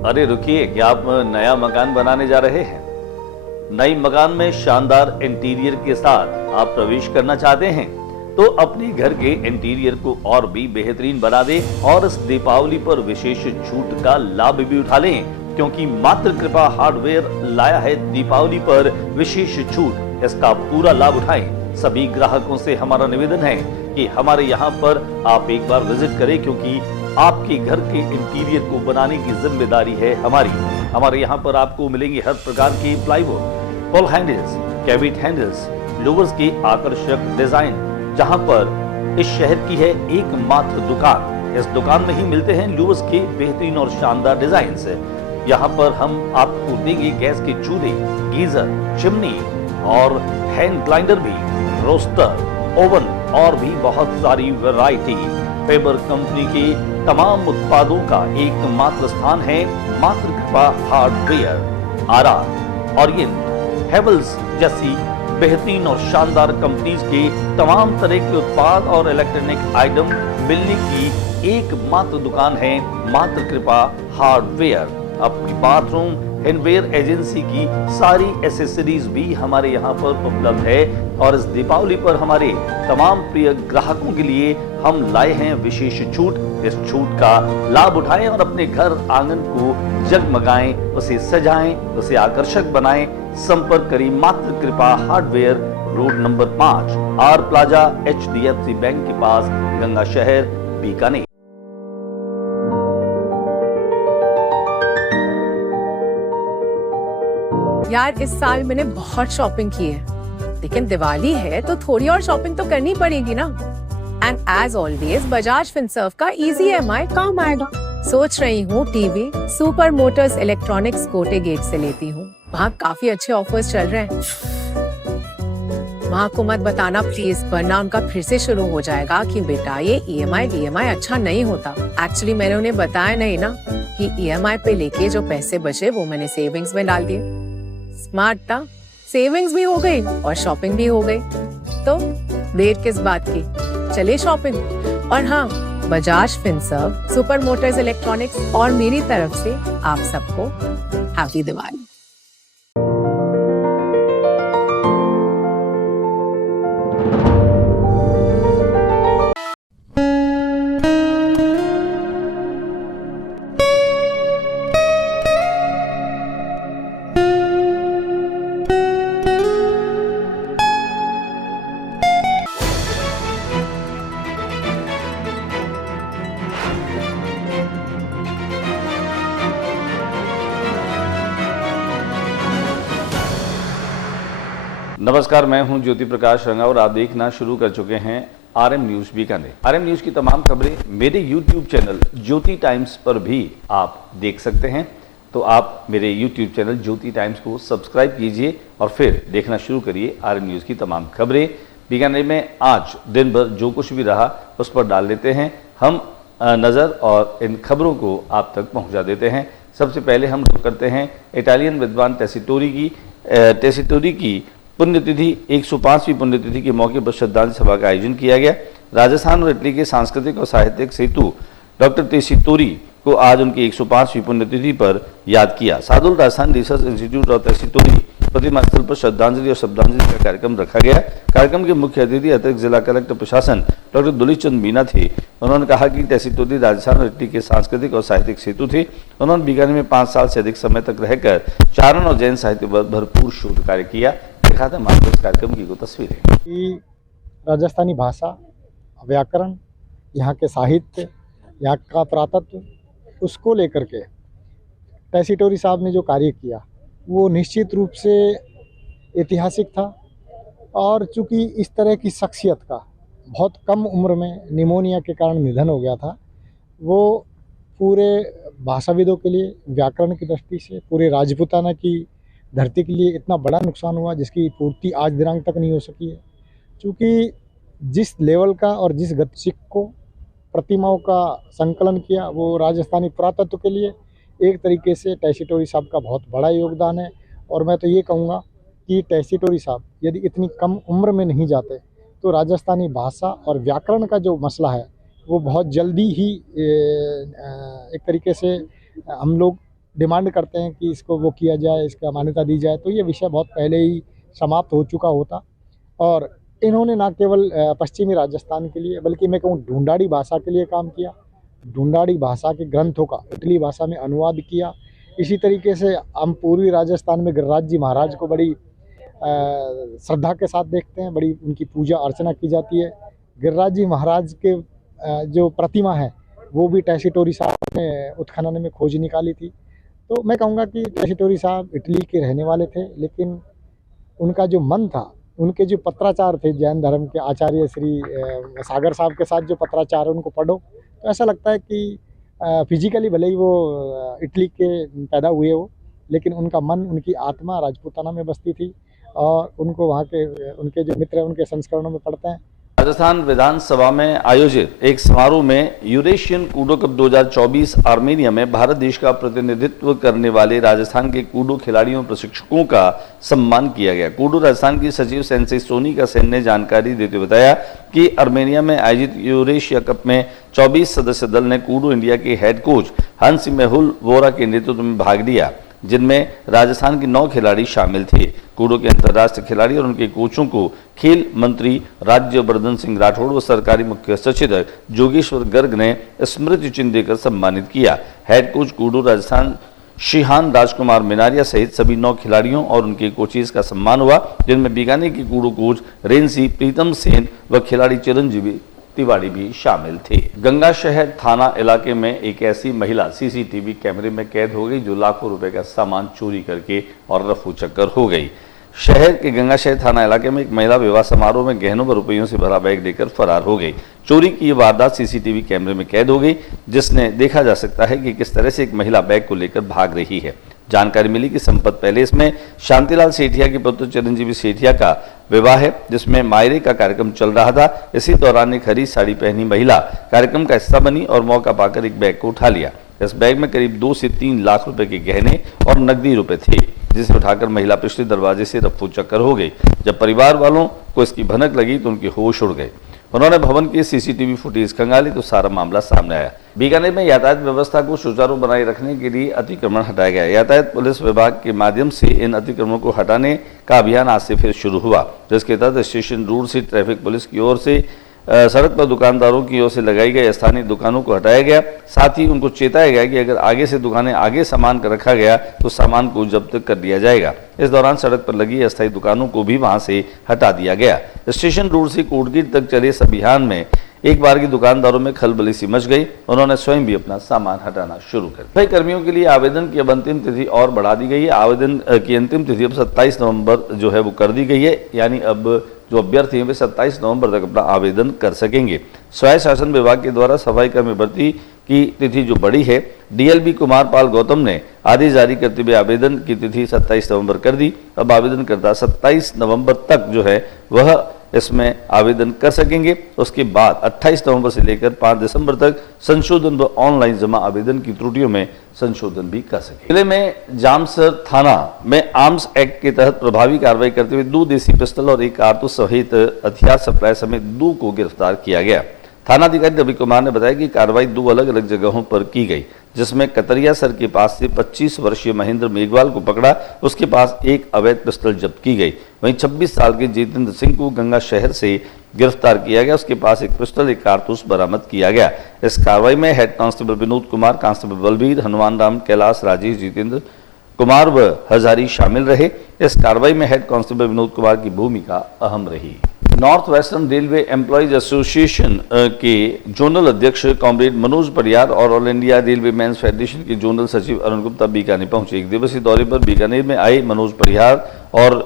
अरे रुकिए, क्या आप नया मकान बनाने जा रहे हैं? नई मकान में शानदार इंटीरियर के साथ आप प्रवेश करना चाहते हैं तो अपने घर के इंटीरियर को और भी बेहतरीन बना दें और इस दीपावली पर विशेष छूट का लाभ भी उठा लें, क्योंकि मात्र कृपा हार्डवेयर लाया है दीपावली पर विशेष छूट। इसका पूरा लाभ उठाएं। सभी ग्राहकों से हमारा निवेदन है कि हमारे यहाँ पर आप एक बार विजिट करें, क्योंकि आपके घर के इंटीरियर को बनाने की जिम्मेदारी है हमारी। हमारे यहाँ पर आपको मिलेंगे हर प्रकार के plywood, pull handles, cabinet handles, louvres के आकर्षक डिजाइन, जहाँ पर इस शहर की है एकमात्र दुकान। इस दुकान में ही मिलते हैं लोवर्स के बेहतरीन और शानदार डिजाइन। यहाँ पर हम आपको देंगे गैस के चूल्हे, गीजर, चिमनी और हैंड ग्राइंडर भी, रोस्टर, ओवन और भी बहुत सारी वैरायटी। फेबर कंपनी के तमाम उत्पादों का एकमात्र स्थान है मात्र कृपा हार्डवेयर। आरा, ओरिएंट, हेवल्स जैसी बेहतरीन और शानदार कंपनीज के तमाम तरह के उत्पाद और इलेक्ट्रॉनिक आइटम मिलने की एकमात्र दुकान है मात्र कृपा हार्डवेयर। अपनी बाथरूम हैंडवेयर एजेंसी की सारी एसेसरीज भी हमारे यहाँ पर उपलब्ध है और इस दीपावली पर हमारे तमाम प्रिय ग्राहकों के लिए हम लाए हैं विशेष छूट। इस छूट का लाभ उठाएं और अपने घर आंगन को जगमगाएं, उसे सजाएं, उसे आकर्षक बनाएं। संपर्क करें मात्र Kripa hardware, road number 5, R plaza, HDFC bank के पास, गंगा शहर, बीकानेर। यार इस साल मैंने बहुत शॉपिंग की है, लेकिन दिवाली है तो थोड़ी और शॉपिंग तो करनी पड़ेगी ना। And as always Bajaj Finserv का इजी EMI काम आएगा। सोच रही हूँ TV super motors electronics Kote gate से लेती हूँ, वहाँ काफी अच्छे ऑफर्स चल रहे हैं। वहाँ को मत बताना प्लीज, वरना उनका फिर से शुरू हो जाएगा कि बेटा ये EMI अच्छा नहीं होता। एक्चुअली मैंने उन्हें बताया नहीं ना कि EMI पे लेके जो पैसे बचे वो मैंने सेविंग्स में डाल दिए। स्मार्ट था, सेविंग्स भी हो गई और शॉपिंग भी हो गई, तो देर किस बात की, चले शॉपिंग। और हाँ, Bajaj Finserv, super motors electronics और मेरी तरफ से आप सबको हैप्पी दिवाली। नमस्कार, मैं हूं ज्योति प्रकाश रंगा और आप देखना शुरू कर चुके हैं RM news Bikaner. RM news की तमाम खबरें मेरे YouTube चैनल ज्योति टाइम्स पर भी आप देख सकते हैं, तो आप मेरे YouTube चैनल ज्योति टाइम्स को सब्सक्राइब कीजिए और फिर देखना शुरू करिए RM न्यूज की तमाम खबरें। बीकानेर में आज दिन भर जो कुछ भी रहा उस पर डाल लेते हैं हम नज़र और इन खबरों को आप तक पहुँचा देते हैं। सबसे पहले हम रुख करते हैं इटालियन विद्वान टेसिटोरी की पुण्यतिथि 105वीं पुण्यतिथि के मौके पर श्रद्धांजलि सभा का आयोजन किया गया। राजस्थान और इटली के सांस्कृतिक और साहित्यिक सेतु डॉक्टर टेसिटोरी को आज उनकी 105वीं पुण्यतिथि पर याद किया। सादुल राजस्थान रिसर्च इंस्टीट्यूट और टेसिटोरी प्रतिमा स्थल पर श्रद्धांजलि और शब्दांजलि का कार्यक्रम रखा गया। कार्यक्रम के मुख्य अतिथि अतिरिक्त जिला कलेक्टर प्रशासन डॉक्टर दुलीप चंद मीना थे। उन्होंने कहा कि टेसिटोरी राजस्थान और इटली के सांस्कृतिक और साहित्यिक सेतु थे। उन्होंने बीकानेर में 5 साल से अधिक समय तक रहकर चारण और जैन साहित्य पर भरपूर शोध कार्य किया। दिखाते हैं आपको इस कार्यक्रम की तस्वीरें। राजस्थानी भाषा, व्याकरण, यहाँ के साहित्य, यहाँ का पुरातत्व, उसको लेकर के टेसिटोरी साहब ने जो कार्य किया वो निश्चित रूप से ऐतिहासिक था। और चूंकि इस तरह की शख्सियत का बहुत कम उम्र में निमोनिया के कारण निधन हो गया था, वो पूरे भाषाविदों के लिए, व्याकरण की दृष्टि से, पूरे राजपूताना की धरती के लिए इतना बड़ा नुकसान हुआ जिसकी पूर्ति आज दिनांक तक नहीं हो सकी है। चूँकि जिस लेवल का और जिस गतिक को प्रतिमाओं का संकलन किया वो राजस्थानी पुरातत्व के लिए एक तरीके से टेसिटोरी साहब का बहुत बड़ा योगदान है। और मैं तो ये कहूँगा कि टेसिटोरी साहब यदि इतनी कम उम्र में नहीं जाते तो राजस्थानी भाषा और व्याकरण का जो मसला है वो बहुत जल्दी ही एक तरीके से हम लोग डिमांड करते हैं कि इसको वो किया जाए, इसका मान्यता दी जाए, तो ये विषय बहुत पहले ही समाप्त हो चुका होता। और इन्होंने ना केवल पश्चिमी राजस्थान के लिए बल्कि मैं कहूँ ढूंढाड़ी भाषा के लिए काम किया। ढूंढाड़ी भाषा के ग्रंथों का इटली भाषा में अनुवाद किया। इसी तरीके से हम पूर्वी राजस्थान में गिरिराज जी महाराज को बड़ी श्रद्धा के साथ देखते हैं, बड़ी उनकी पूजा अर्चना की जाती है। गिरिराज जी महाराज के जो प्रतिमा है वो भी टेसीटोरी साहब ने उत्खनन में खोज निकाली थी। तो मैं कहूँगा कि टेसीटोरी साहब इटली के रहने वाले थे, लेकिन उनका जो मन था, उनके जो पत्राचार थे जैन धर्म के आचार्य श्री सागर साहब के साथ जो पत्राचार है उनको पढ़ो तो ऐसा लगता है कि फिजिकली भले ही वो इटली के पैदा हुए हो, लेकिन उनका मन, उनकी आत्मा राजपूताना में बसती थी और उनको वहाँ के उनके जो मित्र हैं उनके संस्करणों में पढ़ते हैं। राजस्थान विधानसभा में आयोजित एक समारोह में यूरेशियन कूडो कप 2024 आर्मेनिया में भारत देश का प्रतिनिधित्व करने वाले राजस्थान के कूडो खिलाड़ियों प्रशिक्षकों का सम्मान किया गया। कूडो राजस्थान की सचिव सेंसेई सोनिका सेन ने जानकारी देते हुए बताया कि आर्मेनिया में आयोजित यूरेशिया कप में 24 सदस्य दल ने कूडो इंडिया के हेड कोच हंस मेहुल वोरा के नेतृत्व में भाग लिया, जिनमें राजस्थान के 9 खिलाड़ी शामिल थे। कूडो के अंतर्राष्ट्रीय खिलाड़ी और उनके कोचों को खेल मंत्री राज्यवर्धन सिंह राठौड़ व सरकारी मुख्य सचेतक जोगेश्वर गर्ग ने स्मृति चिन्ह देकर सम्मानित किया। Head coach Kudo Rajasthan shihan Rajkumar Minaria सहित सभी 9 खिलाड़ियों और उनके कोचेस का सम्मान हुआ, जिनमें बीकानेर के कूडो कोच रेंसी प्रीतम सेन व खिलाड़ी चिरंजीवी तिवारी भी शामिल थे। गंगा शहर थाना इलाके में एक ऐसी महिला सीसीटीवी कैमरे में कैद हो गई जो लाखों रुपए का सामान चोरी करके और रफू चक्कर हो गई। शहर के गंगा शहर थाना इलाके में एक महिला विवाह समारोह में गहनों व रुपयों से भरा बैग लेकर फरार हो गई। चोरी की ये वारदात सीसीटीवी कैमरे में कैद हो गई, जिसने देखा जा सकता है कि किस तरह से एक महिला बैग को लेकर भाग रही है। जानकारी मिली कि संपत पैलेस में शांतिलाल सेठिया के पुत्र चिरंजीवी सेठिया का विवाह है, जिसमें मायरे का कार्यक्रम चल रहा था। इसी दौरान एक हरी साड़ी पहनी महिला कार्यक्रम का हिस्सा बनी और मौका पाकर एक बैग को उठा लिया। इस बैग में करीब 2 से 3 लाख रुपए के गहने और नकदी रुपए थे, जिसे उठाकर महिला पिछले दरवाजे से रफू चक्कर हो गई। जब परिवार वालों को इसकी भनक लगी तो उनके होश उड़ गए। उन्होंने भवन की सीसीटीवी फुटेज खंगाली तो सारा मामला सामने आया। बीकानेर में यातायात व्यवस्था को सुचारू बनाए रखने के लिए अतिक्रमण हटाया गया। यातायात पुलिस विभाग के माध्यम से इन अतिक्रमणों को हटाने का अभियान आज से फिर शुरू हुआ, जिसके तहत स्टेशन रोड से ट्रैफिक पुलिस की ओर से सड़क पर दुकानदारों की ओर से लगाई गई स्थानीय दुकानों को हटाया गया। साथ ही उनको चेताया गया कि अगर आगे से दुकानें आगे सामान रखा गया तो सामान को जब्त कर दिया जाएगा। इस दौरान सड़क पर लगी अस्थायी दुकानों को भी वहां से हटा दिया गया। स्टेशन रोड से कोटगीर तक चले इस अभियान में एक बार की दुकानदारों में खलबली सी मच गई। उन्होंने स्वयं भी अपना सामान हटाना शुरू कर दिया। सफाई कर्मियों के लिए आवेदन की अब अंतिम तिथि और बढ़ा दी गई है। आवेदन की अंतिम तिथि अब 27 नवंबर जो है वो कर दी गई है, यानी अब जो अभ्यर्थी हैं वे 27 नवंबर तक अपना आवेदन कर सकेंगे। स्वायत्त शासन विभाग के द्वारा सफाई कर्मी भर्ती की तिथि जो बढ़ी है, डीएलबी कुमार पाल गौतम ने आदेश जारी करते हुए आवेदन की तिथि 27 नवंबर कर दी। अब आवेदनकर्ता 27 नवंबर तक जो है वह इसमें आवेदन कर सकेंगे। उसके बाद 28 नवंबर से लेकर 5 दिसंबर तक संशोधन व ऑनलाइन जमा आवेदन की त्रुटियों में संशोधन भी कर सकेंगे। जिले में जामसर थाना में आर्म्स एक्ट के तहत प्रभावी कार्रवाई करते हुए 2 देसी पिस्टल और 1 कारतूस सहित हथियार सप्लाई समेत 2 को गिरफ्तार किया गया। थानाधिकारी रवि कुमार ने बताया कि कार्रवाई 2 अलग अलग जगहों पर की गई, जिसमें कतरिया सर के पास से 25 वर्षीय महेंद्र मेघवाल को पकड़ा, उसके पास एक अवैध पिस्टल जब्त की गई। वहीं 26 साल के जितेंद्र सिंह को गंगा शहर से गिरफ्तार किया गया, उसके पास एक पिस्टल, एक कारतूस बरामद किया गया। इस कार्रवाई में head constable Vinod Kumar, constable Balbir, Hanuman Ram, Kailash, Rajesh, Jitendra Kumar व हजारी शामिल रहे। इस कार्रवाई में हेड कांस्टेबल विनोद कुमार की भूमिका अहम रही। North Western Railway Employees Association के जोनल अध्यक्ष कॉमरेड मनोज परियार और All India Railway Men's Federation के जोनल सचिव अरुण गुप्ता बीकानेर पहुंचे। एक दिवसीय दौरे पर बीकानेर में आए मनोज परियार और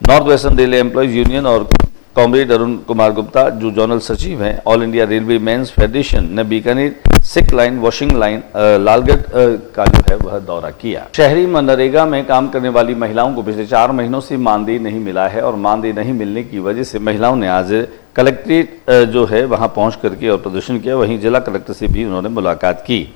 North Western Railway Employees Union और कॉमरेड अरुण कुमार गुप्ता जो जोनल सचिव हैं All India Railway Men's Federation ने Bikaner sick line, washing line, Lalgarh का जो है वह दौरा किया। शहरी मनरेगा में काम करने वाली महिलाओं को पिछले 4 महीनों से मानदेय नहीं मिला है और मानदेय नहीं मिलने की वजह से महिलाओं ने आज कलेक्ट्रेट जो है वहां पहुंच करके और प्रदर्शन किया। वहीं जिला कलेक्टर से भी उन्होंने मुलाकात की।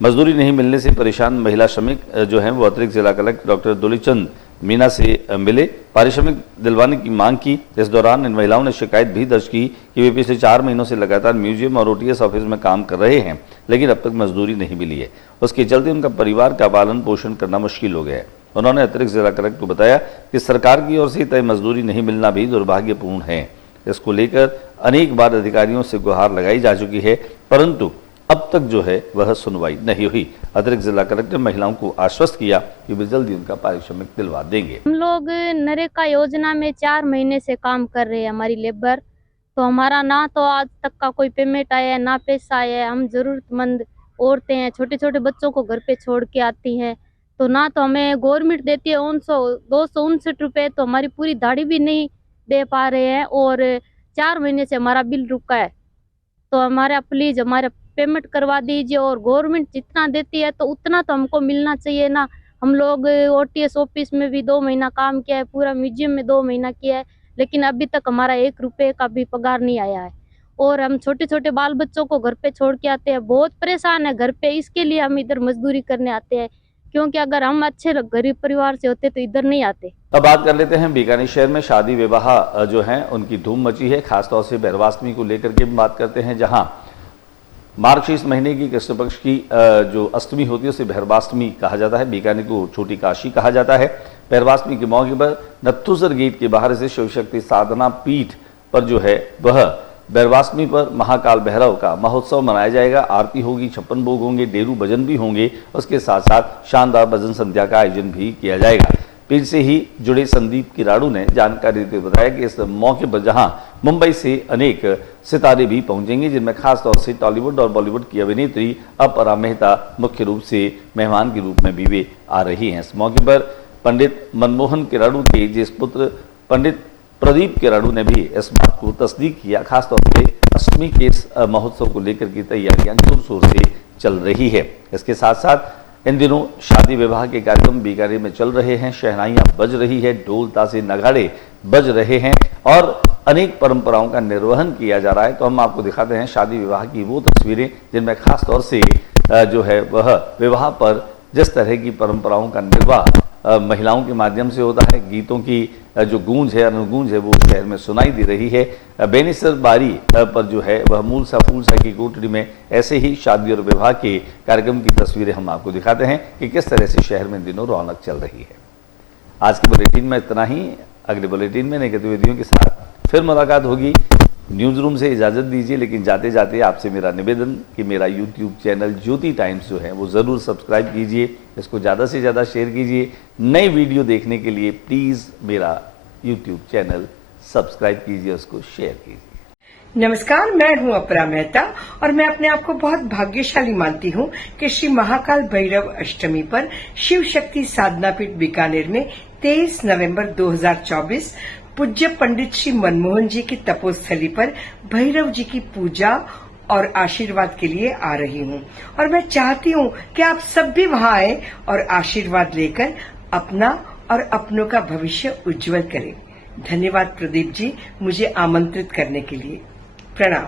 मजदूरी नहीं मिलने से परेशान महिला श्रमिक जो हैं वो अतिरिक्त जिला कलेक्टर डॉक्टर दुलीचंद मीना से मिले, पारिश्रमिक दिलवाने की मांग की। इस दौरान इन महिलाओं ने शिकायत भी दर्ज की कि वे पिछले 4 महीनों से लगातार म्यूजियम और ओटीएस ऑफिस में काम कर रहे हैं, लेकिन अब तक मजदूरी नहीं मिली है। उसके चलते उनका परिवार का पालन पोषण करना मुश्किल हो गया है। उन्होंने अतिरिक्त जिला कलेक्टर को बताया कि सरकार की ओर से तय मजदूरी नहीं मिलना भी दुर्भाग्यपूर्ण है। इसको लेकर अनेक बार अधिकारियों से गुहार लगाई जा चुकी है, परंतु अब तक जो है वह सुनवाई नहीं हुई। अतिरिक्त जिला कलेक्टर महिलाओं को आश्वस्त किया कि वे जल्दी उनका पारिश्रमिक दिलवा देंगे। हम लोग नरेगा योजना में 4 महीने से काम कर रहे हैं, हमारी लेबर, तो हमारा ना तो आज तक का कोई पेमेंट आया है ना पैसा आया है। हम जरूरतमंद औरतें हैं, छोटे छोटे बच्चों को घर पे छोड़ के आती हैं, तो ना तो हमें गवर्नमेंट देती है 259 रुपये, तो हमारी पूरी दाढ़ी भी नहीं दे पा रहे हैं और 4 महीने से हमारा बिल रुका है। तो हमारा प्लीज हमारा पेमेंट करवा दीजिए, और गवर्नमेंट जितना देती है तो उतना तो हमको मिलना चाहिए ना। हम लोग OTS ऑफिस में भी 2 महीना काम किया है, पूरा म्यूजियम में 2 महीना किया है, लेकिन अभी तक हमारा 1 रुपये का भी पगार नहीं आया है। और हम छोटे छोटे बाल बच्चों को घर पे छोड़ के आते हैं, बहुत परेशान है घर पे, इसके लिए हम इधर मजदूरी करने आते हैं, क्योंकि अगर हम अच्छे गरीब परिवार से होते तो इधर नहीं आते। अब बात कर लेते हैं बीकानेर शहर में शादी विवाह जो है उनकी धूम मची है। खासतौर से भैरवाष्टमी को लेकर के बात करते हैं, जहां मार्गशीर्ष महीने की कृष्ण पक्ष की जो अष्टमी होती है उसे भैरवाष्टमी कहा जाता है। बीकानेर को छोटी काशी कहा जाता है। भैरवाष्टमी के मौके पर नत्थूसर गेट के बाहर से शिव शक्ति साधना पीठ पर जो है वह भैरवाष्टमी पर महाकाल भैरव का महोत्सव मनाया जाएगा। आरती होगी, 56 भोग होंगे, डेरू भजन भी होंगे, उसके साथ साथ शानदार भजन संध्या का आयोजन भी किया जाएगा। पीठ से ही जुड़े संदीप किराड़ू ने जानकारी देते हुए बताया कि इस मौके पर जहां मुंबई से अनेक सितारे भी पहुंचेंगे, जिनमें खासतौर से टॉलीवुड और बॉलीवुड की अभिनेत्री अपरा मेहता मुख्य रूप से मेहमान के रूप में भी वे आ रही हैं। इस मौके पर पंडित मनमोहन किराड़ू के ज्येष्ठ पुत्र पंडित प्रदीप किराड़ू ने भी इस बात को तस्दीक किया। खासतौर से अष्टमी के इस महोत्सव को लेकर की तैयारियां जोर शोर से चल रही है। इसके साथ साथ इन दिनों शादी विवाह के कार्यक्रम बीकानेर में चल रहे हैं, शहनाइयां बज रही है, ढोल ताशे नगाड़े बज रहे हैं और अनेक परंपराओं का निर्वहन किया जा रहा है। तो हम आपको दिखाते हैं शादी विवाह की वो तस्वीरें जिनमें खासतौर से जो है वह विवाह पर जिस तरह की परंपराओं का निर्वाह महिलाओं के माध्यम से होता है। गीतों की जो गूंज है, अनुगूंज है, वो शहर में सुनाई दे रही है। बेनिसर बारी पर जो है वह मूलसा फूलसा की कोठरी में ऐसे ही शादी और विवाह के कार्यक्रम की तस्वीरें हम आपको दिखाते हैं कि किस तरह से शहर में दिनों रौनक चल रही है। आज के बुलेटिन में इतना ही। अगले बुलेटिन में नई गतिविधियों के साथ फिर मुलाकात होगी। न्यूज़ रूम से इजाज़त दीजिए, लेकिन जाते जाते आपसे मेरा निवेदन कि मेरा यूट्यूब चैनल ज्योति टाइम्स जो है वो ज़रूर सब्सक्राइब कीजिए, इसको ज़्यादा से ज़्यादा शेयर कीजिए। नई वीडियो देखने के लिए प्लीज़ मेरा यूट्यूब चैनल सब्सक्राइब कीजिए, उसको शेयर कीजिए। नमस्कार, मैं हूं अपरा मेहता और मैं अपने आप को बहुत भाग्यशाली मानती हूं कि श्री महाकाल भैरव अष्टमी पर शिव शक्ति साधना पीठ बीकानेर में 23 नवंबर 2024 पूज्य पंडित श्री मनमोहन जी की तपोस्थली पर भैरव जी की पूजा और आशीर्वाद के लिए आ रही हूं और मैं चाहती हूं कि आप सब भी वहां आए और आशीर्वाद लेकर अपना और अपनों का भविष्य उज्जवल करें। धन्यवाद प्रदीप जी, मुझे आमंत्रित करने के लिए। प्रणाम।